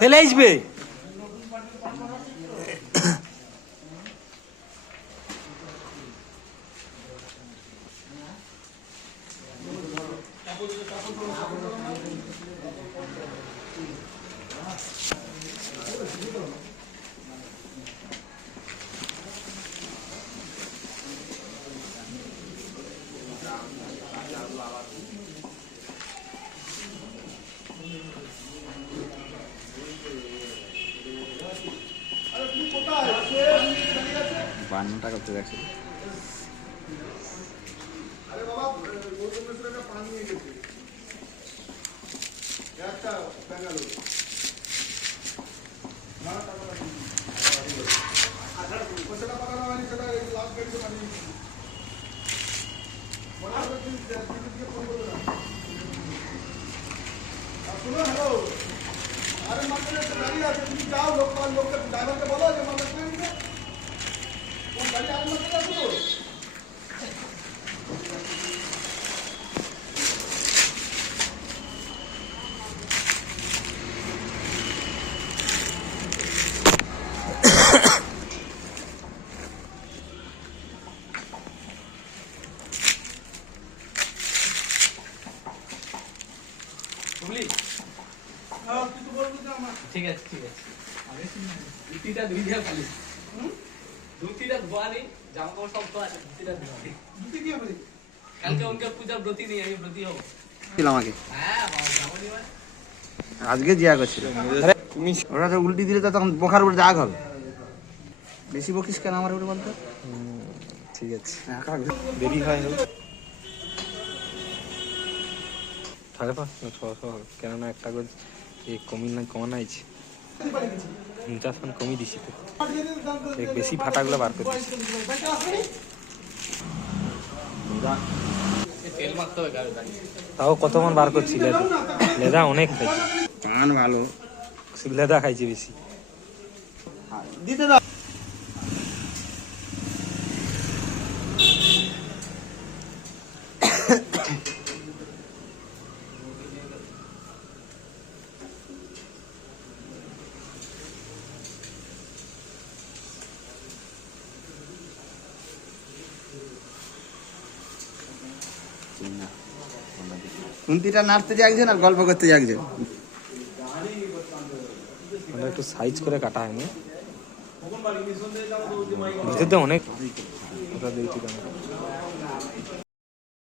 ফেলে আসবে। বান্নটা করতে দেখছি। ঠিক আছে ঠিক আছে। ধুতিটা ধুই দিয়া খালি। ধুতিটা ধোয়া নেই, জামা কাপড় সব ধোয়া আছে, ধুতিটা ধোয়া নেই। ধুতি দিয়ে বলি কালকে উনকে পূজার ব্রতী নেই, আমি ব্রতী হব। আমাকে হ্যাঁ বাবা যাবো নি ভাই। আজকে জিয়া করছিল ওরা তো উল্টি দিলে তো তখন বোখার উপরে রাগ হবে। বেশি বকিস কেন আমার উপরে বলতো? ঠিক আছে দেরি হয় সাড়ে 5 600 হবে, কেননা একটা করে এই কমানো আছে 50 কমিয়ে দিছি তো, বেশি ফাটাগুলো বার করে দিছি। তেল মাখতে হবে গাড়ি। তাও কত মান বার করছি লেদা, লেদা অনেক খাইছি, পান ভালো লেদা খাইছি বেশি। দিতে দাও। খুন্তিটা নাড়তে যাকছেন আর গল্প করতে যাকছেন। একটু সাইজ করে কাটা হয়নি, ভিতরে অনেক ওটা দিয়েছি।